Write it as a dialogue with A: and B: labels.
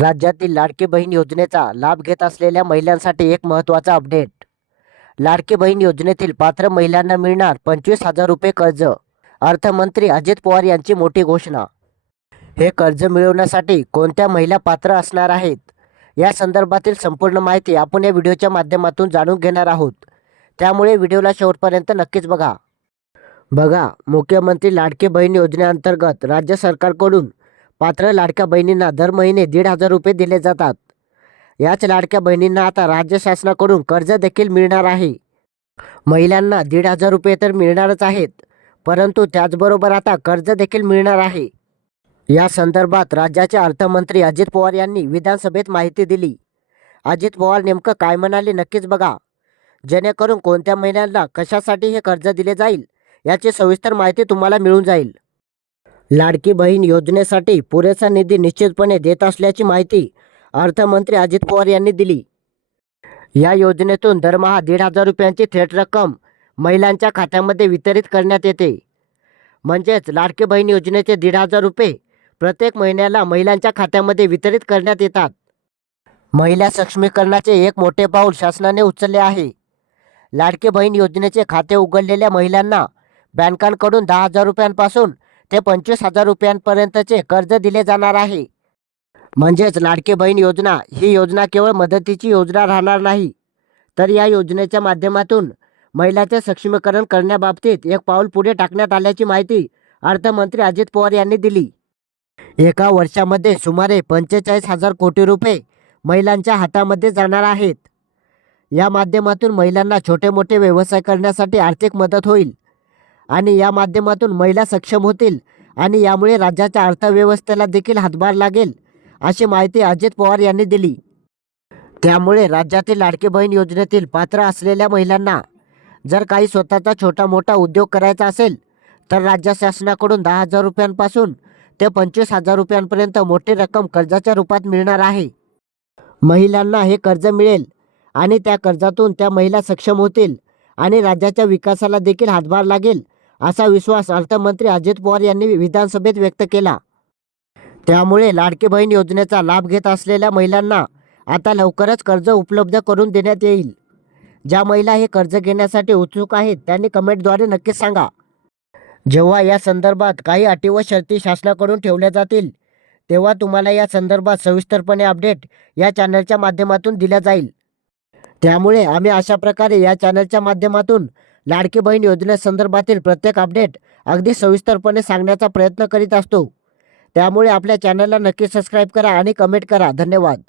A: राज्यातील लाडकी बहीण योजनेचा लाभ घेत असलेल्या महिलांसाठी एक महत्त्वाचा अपडेट. लाडकी बहीण योजनेतील पात्र महिलांना मिळणार पंचवीस हजार रुपये कर्ज अर्थमंत्री अजित पवार यांची मोठी घोषणा. हे कर्ज मिळवण्यासाठी कोणत्या महिला पात्र असणार आहेत या संदर्भातील संपूर्ण माहिती आपण या व्हिडिओच्या माध्यमातून जाणून घेणार आहोत. त्यामुळे व्हिडिओला शेवटपर्यंत नक्कीच बघा. बघा मुख्यमंत्री लाडकी बहीण योजनेअंतर्गत राज्य सरकारकडून पात्र लाडक्या बहिणींना दर महिने दीड हजार रुपये दिले जातात. याच लाडक्या बहिणींना आता राज्य शासनाकडून कर्ज देखील मिळणार आहे. महिलांना दीड हजार रुपये तर मिळणारच आहेत परंतु त्याचबरोबर आता कर्ज देखील मिळणार आहे. या संदर्भात राज्याचे अर्थमंत्री अजित पवार यांनी विधानसभेत माहिती दिली. अजित पवार नेमकं काय म्हणाले नक्कीच बघा. जेणेकरून कोणत्या महिन्यांना कशासाठी हे कर्ज दिले जाईल याची सविस्तर माहिती तुम्हाला मिळून जाईल. लाडकी बहीण योजनेसाठी पुरेसा निधी निश्चितपणे देत असल्याची माहिती अर्थमंत्री अजित पवार यांनी दिली. या योजनेतून दरमहा दीड हजार रुपयांची थेट रक्कम महिलांच्या खात्यामध्ये वितरित करण्यात येते. म्हणजेच लाडकी बहीण योजनेचे दीड हजार रुपये प्रत्येक महिन्याला महिलांच्या खात्यामध्ये वितरित करण्यात येतात. महिला सक्षमीकरणाचे एक मोठे पाऊल शासनाने उचलले आहे. लाडकी बहीण योजनेचे खाते उघडलेल्या महिलांना बँकांकडून दहा हजार रुपयांपासून ते पंचवीस हजार रुपयांपर्यंतचे कर्ज दिले जाणार आहे. म्हणजेच लाडकी बहीण योजना ही योजना केवळ मदतीची योजना राहणार नाही. तर या योजनेच्या माध्यमातून महिलाचे सक्षमीकरण करण्याबाबतीत एक पाऊल पुढे टाकण्यात आल्याची माहिती अर्थमंत्री अजित पवार यांनी दिली. एका वर्षामध्ये सुमारे पंचेचाळीस हजार कोटी रुपये महिलांच्या हातामध्ये जाणार आहेत. या माध्यमातून महिलांना छोटे मोठे व्यवसाय करण्यासाठी आर्थिक मदत होईल. आणि या माध्यमातून महिला सक्षम होतील आणि यामुळे राज्याच्या अर्थव्यवस्थेला देखील हातभार लागेल अशी माहिती अजित पवार यांनी दिली. त्यामुळे राज्यातील लाडकी बहीण योजनेतील पात्र असलेल्या महिलांना जर काही स्वतःचा छोटा मोठा उद्योग करायचा असेल तर राज्य शासनाकडून दहा हजार रुपयांपासून ते पंचवीस हजार रुपयांपर्यंत मोठी रक्कम कर्जाच्या रूपात मिळणार आहे. महिलांना हे कर्ज मिळेल आणि त्या कर्जातून त्या महिला सक्षम होतील आणि राज्याच्या विकासाला देखील हातभार लागेल असा विश्वास अर्थमंत्री अजित पवार यांनी विधानसभेत व्यक्त केला. त्यामुळे लाडकी बहीण योजनेचा लाभ घेत असलेल्या महिलांना आता लवकरच कर्ज उपलब्ध करून देण्यात येईल. ज्या महिला हे कर्ज घेण्यासाठी उत्सुक आहेत त्यांनी कमेंटद्वारे नक्कीच सांगा. जेव्हा या संदर्भात काही अटी व शर्ती शासनाकडून ठेवल्या जातील तेव्हा तुम्हाला या संदर्भात सविस्तरपणे अपडेट या चॅनलच्या माध्यमातून दिल्या जाईल. त्यामुळे आम्ही अशा प्रकारे या चॅनलच्या माध्यमातून लाडकी बहीण योजनेसंदर्भातील प्रत्येक अपडेट अगदी सविस्तरपणे सांगण्याचा प्रयत्न करीत असतो. त्यामुळे आपल्या चॅनलला नक्की सबस्क्राईब करा आणि कमेंट करा. धन्यवाद.